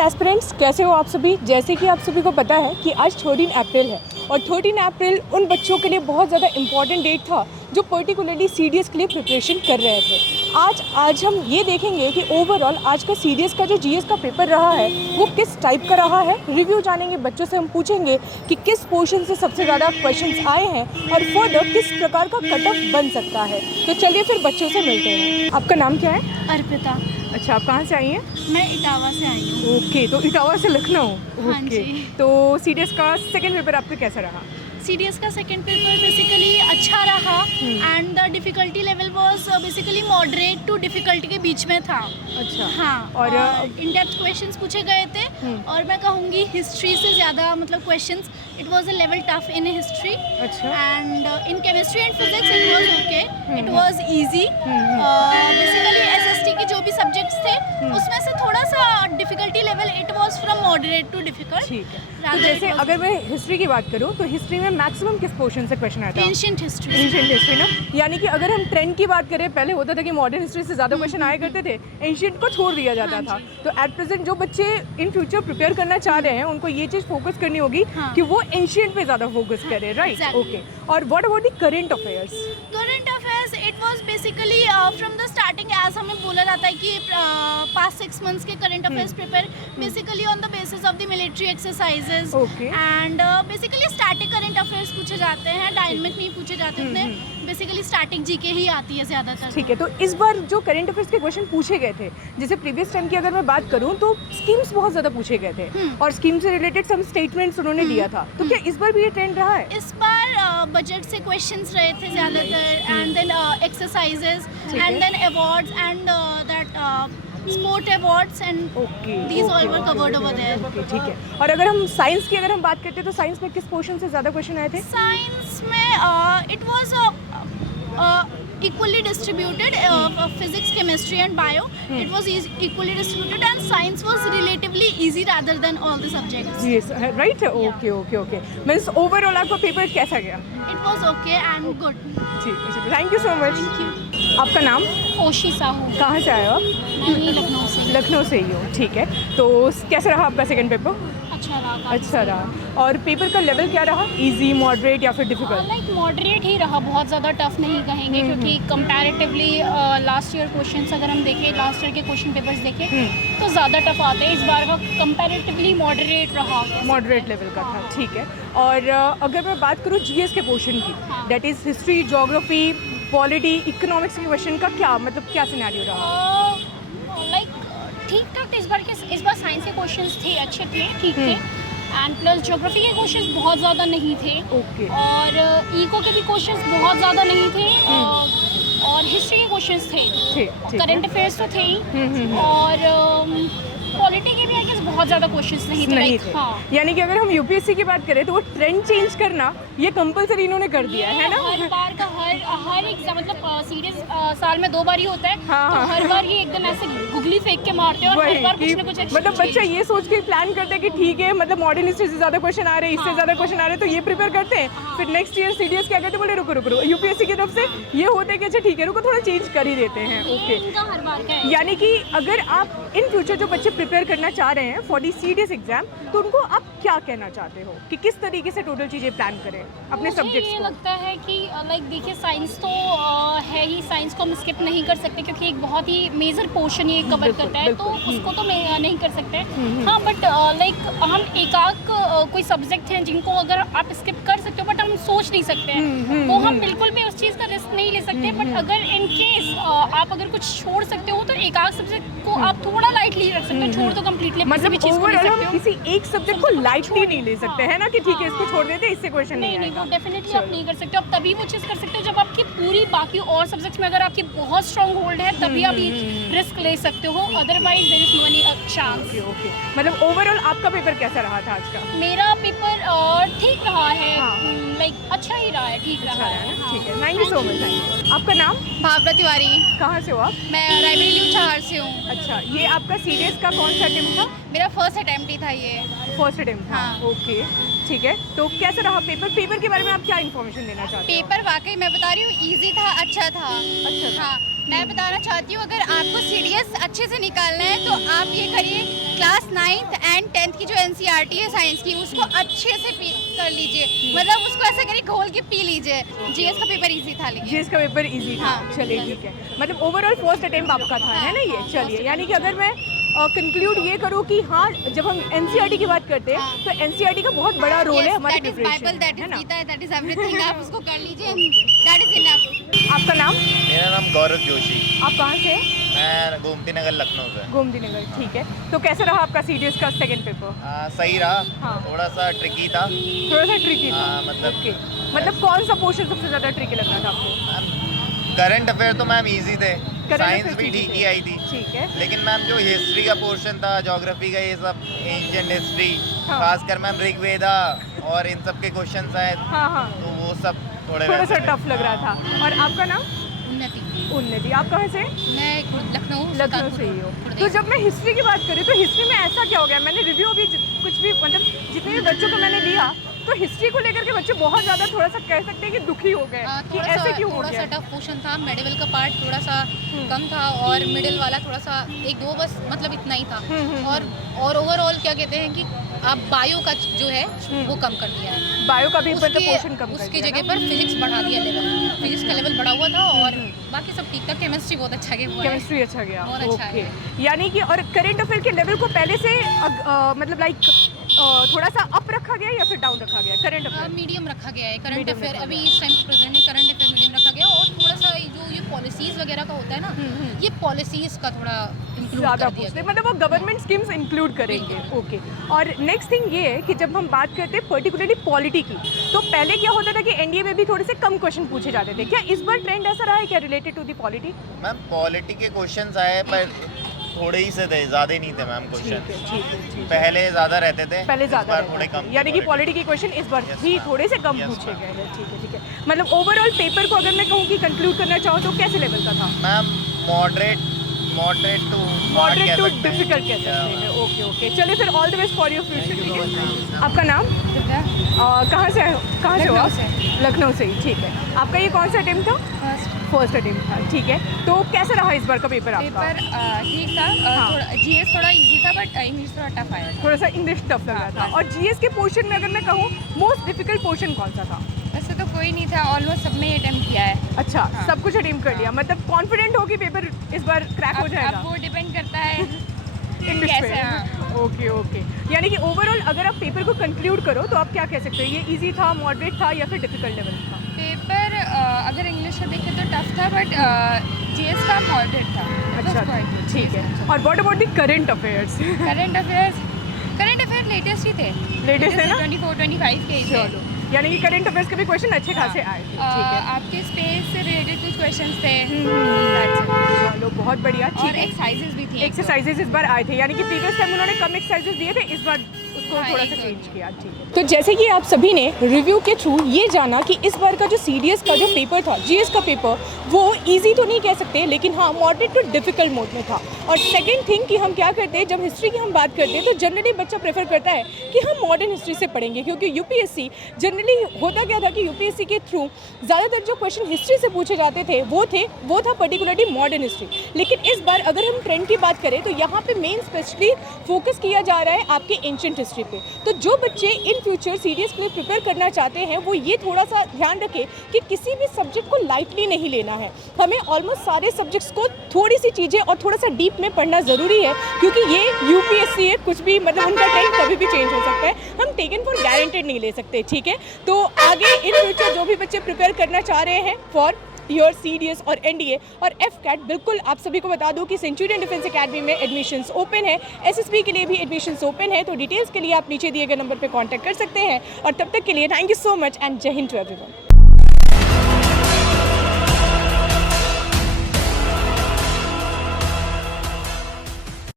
Aspirants, कैसे हो आप सभी। जैसे कि आप सभी को पता है कि आज 13 अप्रैल है और 13 अप्रैल उन बच्चों के लिए बहुत ज़्यादा इम्पॉर्टेंट डेट था जो पर्टिकुलरली सीडीएस के लिए प्रिपरेशन कर रहे थे। आज हम ये देखेंगे कि ओवरऑल आज का सीडीएस का जो जीएस का पेपर रहा है वो किस टाइप का रहा है। रिव्यू जानेंगे, बच्चों से हम पूछेंगे कि किस पोर्शन से सबसे ज़्यादा क्वेश्चंस आए हैं और फर्दर किस प्रकार का कट ऑफ बन सकता है। तो चलिए फिर बच्चों से मिलते हैं। आपका नाम क्या है? अर्पिता। अच्छा, आप कहाँ से आई हैं? मैं इटावा से आई हूँ। ओके, तो इटावा से लखनऊ। हाँ ओके, जी। तो सीडीएस का सेकंड पेपर आपका कैसा रहा? सीडीएस का सेकंड पेपर बेसिकली अच्छा रहा and the difficulty level was basically moderate to difficulty के बीच में था। अच्छा। हाँ, और इन डेप्थ क्वेश्चंस पूछे गए थे और मैं कहूँगी हिस्ट्री से ज़्यादा मतलब questions it was a level tough in history अच्छा। And in chemistry and physics it was okay, it was easy. Basically SST के जो भी सब्जेक्ट्स थे उसमें से थोड़ा सा difficulty level it was from moderate to difficult. ठीक है, तो जैसे अगर मैं हिस्ट्री की बात करूँ तो हिस्ट्री में मैक्सिमम किस पोर्शन से क्वेश्चन आता है? Ancient history. एंशिएंट हिस्ट्री ना, यानी कि अगर हम ट्रेंड की बात करें, पहले होता था कि मॉडर्न हिस्ट्री से ज़्यादा क्वेश्चन आया करते थे, एंशिएंट को छोड़ दिया जाता हाँ था। तो एट प्रेजेंट जो बच्चे इन फ्यूचर प्रिपेयर करना चाह रहे हैं उनको ये चीज़ फोकस करनी होगी हाँ। कि वो एंशिएंट पे ज़्यादा फोकस करें, राइट? exactly. ओके, और what about the current affairs? Current affairs it was basically from the starting as हमें बोला जाता है कि पास्ट 6 मंथ्स के current affairs prepare basically on the basis of the military exercises Okay. And basically static current affairs पूछे जाते हैं, dynamic नहीं पूछे जाते उतने। बेसिकली स्टैटिक जीके ही आती है ज़्यादातर। ठीक है, तो इस बार जो करंट अफेयर्स के क्वेश्चन पूछे गए थे, जैसे प्रीवियस टाइम की अगर मैं बात करूं तो स्कीम्स बहुत ज़्यादा पूछे गए थे और स्कीम से रिलेटेड सम स्टेटमेंट्स उन्होंने दिया था। तो क्या इस बार भी ये ट्रेंड रहा है? इस बार बजट से क्वेश्चंस रहे थे ज़्यादातर एंड देन एक्सरसाइजेज ठीक है। And then awards and that sport awards and okay, these all were covered over there. Okay, ठीक है। और अगर हम साइंस की अगर हम बात करते हैं तो साइंस में किस पोर्शन से ज़्यादा क्वेश्चन आए थे? साइंस में it was equally distributed, physics, chemistry and bio it was equally distributed and science was relatively easy rather than all the subjects. Yes, right. Okay okay okay, means overall आपका paper कैसा गया? It was okay and good. ठीक है, thank you so much. Thank you. आपका नाम? ओशी साहू। कहाँ से आए हो आप? मैं ही लखनऊ से। लखनऊ से ही हो, ठीक है। तो कैसा रहा आपका सेकंड पेपर? अच्छा रहा। अच्छा रहा। और पेपर का लेवल क्या रहा? इजी, मॉडरेट या फिर डिफिकल्ट? लाइक मॉडरेट ही रहा, बहुत ज़्यादा टफ नहीं कहेंगे क्योंकि कंपैरेटिवली लास्ट ईयर क्वेश्चंस अगर हम देखें, लास्ट ईयर के क्वेश्चन पेपर्स देखें तो ज़्यादा टफ आते हैं। इस बार का कंपैरेटिवली मॉडरेट रहा। मॉडरेट लेवल का था, ठीक है। और अगर मैं बात करूँ जीएस के पोर्शन की, हाँ। That is history, geography, polity, economics के क्वेश्चन का क्या मतलब क्या सिनेरियो रहा? लाइक ठीक ठाक। इस बार साइंस के क्वेश्चंस थे, अच्छे थे, ठीक थे एंड प्लस ज्योग्राफी के क्वेश्चंस बहुत ज़्यादा नहीं थे ओके। और इको के भी क्वेश्चंस बहुत ज़्यादा नहीं थे और हिस्ट्री के क्वेश्चंस थे, ठीक करंट अफेयर्स तो थे ही और पॉलिटी के भी आई गेस बहुत ज़्यादा क्वेश्चंस नहीं थे। नहीं like, थे। हाँ, यानी कि अगर हम यूपीएससी की बात करें तो वो ट्रेंड चेंज करना ये कंपलसरी इन्होंने कर दिया है ना? हर बार का हर एग्जाम मतलब सीरीज साल में 2 बार ही होता है। हाँ, तो हाँ। हर बार ये एकदम ऐसे गुगली फेंक के मारते हैं और हर बार कुछ ना कुछ extra मतलब बच्चा change। ये सोच के प्लान करता है कि ठीक है, मतलब मॉडर्न हिस्ट्री से ज़्यादा क्वेश्चन आ रहे हैं, इससे ज़्यादा क्वेश्चन आ रहे हैं, तो ये प्रिपेयर करते हैं। फिर नेक्स्ट ईयर सीडीएस क्या कहते हैं, बोले रुको रुको रुको, यूपीएससी की तरफ से ये होता है कि अच्छा ठीक है रुको, थोड़ा चेंज कर ही देते हैं। ये ओके, इनका हर बार का है। यानी कि अगर आप इन फ्यूचर जो बच्चे प्रिपेयर करना चाह रहे हैं फॉर दी सीडीएस एग्जाम, तो उनको आप क्या कहना चाहते हो कि किस तरीके से टोटल चीज़ें प्लान करें अपने मुझे सब्जेक्ट्स ये को? लगता है कि लाइक देखिए साइंस तो है ही, साइंस को हम स्किप नहीं कर सकते क्योंकि एक बहुत ही मेजर पोर्शन ये कवर करता है, तो उसको तो नहीं कर सकते। हाँ, बट लाइक हम कोई सब्जेक्ट हैं जिनको अगर आप स्किप कर सकते हो बट हम सोच नहीं सकते हैं, तो हम बिल्कुल भी उस चीज़ का रिस्क नहीं ले सकते। बट अगर इन केस आप अगर कुछ छोड़ सकते हो तो एक आध सब्जेक्ट को आप थोड़ा लाइटली रख सकते हो, छोड़ तो कम्प्लीटली मतलब चीज़ को ले ओवरऑल सकते हम हो। किसी एक सब्जेक्ट को लाइटली नहीं ले सकते है ना, कि ठीक है इसको छोड़ देते हैं, इससे क्वेश्चन नहीं नहीं नहीं, वो आएगा। डेफिनेटली आप नहीं कर सकते हो। आप तभी वो चीज़ कर सकते हो जब आपकी पूरी बाकी और सब्जेक्ट्स में अगर आपकी बहुत स्ट्रांग होल्ड है तभी आप ये रिस्क ले सकते हो, otherwise there is no any chance. Okay okay, मतलब ओवरऑल आपका पेपर कैसा रहा था आज का? मेरा पेपर ठीक रहा है, हाँ। लाइक अच्छा ही रहा है, ठीक रहा है। ठीक है, thank you so much. Thank you. आपका नाम? भावना तिवारी। कहाँ से हो आप? मैं रायबरेली उचाहार से हूँ। अच्छा, ये आपका सीडीएस का कौन सा अटेम्प्ट था? मेरा फर्स्ट अटेम्प्ट ही था ये। फर्स्ट अटेम्प्ट था। हाँ। ओके, ठीक है। तो कैसा रहा पेपर? पेपर के बारे में आप क्या इन्फॉर्मेशन देना चाहते हो? पेपर वाकई मैं बता रही हूँ ईजी था, अच्छा था। अच्छा था। हाँ, मैं बताना चाहती हूँ, अगर आपको सीडीएस अच्छे से निकालना है तो आप ये करिए, क्लास 9th एंड 10th की जो एनसीईआरटी है साइंस की, उसको अच्छे से कर लीजिए, मतलब उसको ऐसा करिए घोल के पी लीजिए। जीएस का पेपर इजी था, लेकिन जीएस का पेपर इजी था। हाँ। चलिए ठीक है, मतलब ओवरऑल फर्स्ट अटेम्प्ट आपका था, है ना ये? चलिए, यानी कि अगर मैं कंक्लूड ये करूँ कि हाँ, जब हम एनसीईआरटी की बात करते हैं तो एनसीईआरटी का बहुत बड़ा रोल है हमारे that is preparation, Bible, that है इज ना? Gita, that is everything. आप उसको कर लीजिए, दैट इज इनफ। आपका नाम? मेरा नाम गौरव जोशी। आप कहाँ से हैं? मैं गोमती नगर लखनऊ से। गोमती नगर, ठीक है। तो कैसा रहा आपका सीडीएस का सेकंड पेपर? सही रहा। हाँ। थोड़ा सा ट्रिकी था। थोड़ा सा ट्रिकी था। हाँ, मतलब ओके, मतलब कौन सा पोर्शन सबसे ज़्यादा ट्रिकी लग रहा था आपको? करंट अफेयर तो मैम इजी थे, Current साइंस affairs भी easy ठीक थे। ही आई थी, ठीक है। लेकिन मैम जो हिस्ट्री का पोर्शन था, ज्योग्राफी का, ये सब एंशिएंट हिस्ट्री, हाँ। खासकर मैम ऋग्वेदा और इन सब के क्वेश्चन आए, हाँ हाँ, तो वो सब थोड़े थोड़ा वैसे सा थे। टफ लग रहा था। और आपका नाम? उन्नति। उन्नति। आप कहाँ से? मैं लखनऊ लखनऊ से ही हो। तो जब मैं हिस्ट्री की बात करी तो हिस्ट्री में ऐसा क्या हो गया? मैंने रिव्यू भी कुछ भी, मतलब जितने भी बच्चों को मैंने लिया, तो हिस्ट्री को लेकर के बच्चे बहुत ज़्यादा थोड़ा सा कह सकते हैं कि दुखी हो गए कि ऐसे क्यों हो थोड़ा गया? सा टफ पोर्शन था, मेडिवल का पार्ट थोड़ा सा कम था और मिडिल वाला थोड़ा सा 1-2 बस, मतलब इतना ही था। और ओवरऑल क्या कहते हैं कि आप बायो का जो है वो कम कर दिया है, बायो का भी मतलब उसके पोर्शन कम कर उसकी दिया जगह ना? पर फिजिक्स बढ़ा दिया लेवल, फिजिक्स का लेवल बढ़ा हुआ था और बाकी सब ठीक था। केमिस्ट्री बहुत अच्छा गया हुआ है। केमिस्ट्री अच्छा गया। बहुत अच्छा ओके, है। यानी कि और करंट अफेयर के लेवल को पहले से मतलब लाइक थोड़ा सा अप रखा गया या फिर डाउन रखा गया करंट अफेयर? मीडियम रखा गया है करंट Medium अफेयर। रखा अभी गया। इस टाइम प्रेजेंट में करंट अफेयर मीडियम रखा गया और थोड़ा सा ये पॉलिसीज वगैरह का होता है ना, ये पॉलिसीज का थोड़ा इंक्लूड ज़्यादा कर दिया पूछते गया। हैं, मतलब वो गवर्नमेंट स्कीम्स इंक्लूड करेंगे। ओके, और नेक्स्ट थिंग ये है कि जब हम बात करते हैं पर्टिकुलरली पॉलिटी की, तो पहले क्या होता था कि एनडीए में भी थोड़े से कम क्वेश्चन पूछे जाते थे। क्या इस बार ट्रेंड ऐसा रहा है क्या related to the polity? Ma'am polity के क्वेश्चंस आए पर थोड़े ही से थे, ज़्यादा नहीं थे मैम ठीक क्वेश्चन। है, ठीक है, ठीक है। पहले ज़्यादा रहते थे, पहले इस ज़्यादा बार रहता थोड़े था। कम। यानी कि पॉलिटी के क्वेश्चन इस बार Yes, भी ma'am. थोड़े से कम Yes, पूछे ma'am. गए हैं। ठीक है, ठीक है। मतलब ओवरऑल पेपर को अगर मैं कहूँ कि कंक्लूड करना चाहूँ तो कैसे लेवल का था? Ma'am moderate to moderate to difficult कह सकते हैं। ओके ओके, चलिए फिर all the best for your future. ठीक है, आपका नाम? कहाँ से हो आप? लखनऊ से ही, ठीक है। आपका ये कौन सा अटेम्प्ट था? फर्स्ट अटेम्प्ट था, ठीक है। तो कैसा रहा इस बार का पेपर आपका? पेपर ठीक था, हाँ। थोड़ा जीएस थोड़ा इजी था बट इंग्लिश थोड़ा टफ आया था। थोड़ा सा इंग्लिश टफ लग रहा था। और जीएस के पोर्शन में अगर मैं कहूँ मोस्ट डिफिकल्ट पोर्शन कौन सा था? वैसे तो कोई नहीं था, ऑलमोस्ट सब में अटेम्प्ट किया है। अच्छा, हाँ। सब कुछ अटेम्प्ट कर लिया, मतलब कॉन्फिडेंट हो कि पेपर इस बार क्रैक हो जाएगा? अब वो डिपेंड करता है इंग्लिश कैसे, पे। हाँ। ओके ओके, यानी कि ओवरऑल अगर आप पेपर को कंक्लूड करो तो आप क्या कह सकते हो? ये इजी था, मॉडरेट था या फिर डिफिकल्ट लेवल था? पेपर अगर इंग्लिश का देखें तो टफ था बट जीएस का मॉडरेट था। अच्छा, ठीक है। और what about the current affairs? Current affair latest ही थे। लेटेस्ट है ना? 24-25 के ही थे। चलो, यानी कि करंट अफेयर्स के भी क्वेश्चन अच्छे खासे आए थे। ठीक है, आपके स्पेस से रिलेटेड कुछ क्वेश्चंस थे। चलो बहुत बढ़िया। और ठीक है, एक्सरसाइजेस भी थी। एक्सरसाइजेस इस बार आए थे, यानी कि प्रीवियस टाइम उन्होंने कम एक्सरसाइजेस दिए थे, इस बार उसको हाँ, थोड़ा एक सा दो। चेंज किया। ठीक है, तो जैसे कि आप सभी ने रिव्यू के थ्रू ये जाना कि इस बार का जो सीडीएस का जो पेपर था, जीएस का पेपर, वो इजी तो नहीं कह सकते, लेकिन हाँ मॉडरेट टू डिफिकल्ट मोड में था। और सेकंड थिंग कि हम क्या करते हैं, जब हिस्ट्री की हम बात करते हैं तो जनरली बच्चा प्रेफर करता है कि हम मॉडर्न हिस्ट्री से पढ़ेंगे, क्योंकि यूपीएससी जनरली होता क्या था कि यूपीएससी के थ्रू ज़्यादातर जो क्वेश्चन हिस्ट्री से पूछे जाते थे वो था पर्टिकुलरली मॉडर्न हिस्ट्री। लेकिन इस बार अगर हम ट्रेंड की बात करें तो यहाँ पे मेन स्पेशली फोकस किया जा रहा है आपके एंशिएंट हिस्ट्री पे। तो जो बच्चे इन फ्यूचर सीडीएस के लिए प्रिपेयर करना चाहते हैं वो ये थोड़ा सा ध्यान रखें कि किसी भी सब्जेक्ट को लाइटली नहीं लेना है। हमें ऑलमोस्ट सारे सब्जेक्ट्स को थोड़ी सी चीज़ें और थोड़ा सा डीप में पढ़ना ज़रूरी है, क्योंकि ये यूपीएससी है, कुछ भी मतलब उनका ट्रेंड कभी भी चेंज हो सकता है, हम टेकन फॉर गारंटेड नहीं ले सकते। ठीक है, तो आगे इन फ्यूचर जो भी बच्चे प्रिपेयर करना चाह रहे हैं फॉर योर सीडीएस और एनडीए और एफकैट, बिल्कुल आप सभी को बता दूं कि सेंचुरियन डिफेंस एकेडमी में एडमिशन्स ओपन है, एसएसबी के लिए भी एडमिशन्स ओपन है। तो डिटेल्स के लिए आप नीचे दिए गए नंबर पर कॉन्टैक्ट कर सकते हैं। और तब तक के लिए thank you so much and जय हिंद टू एवरीवन।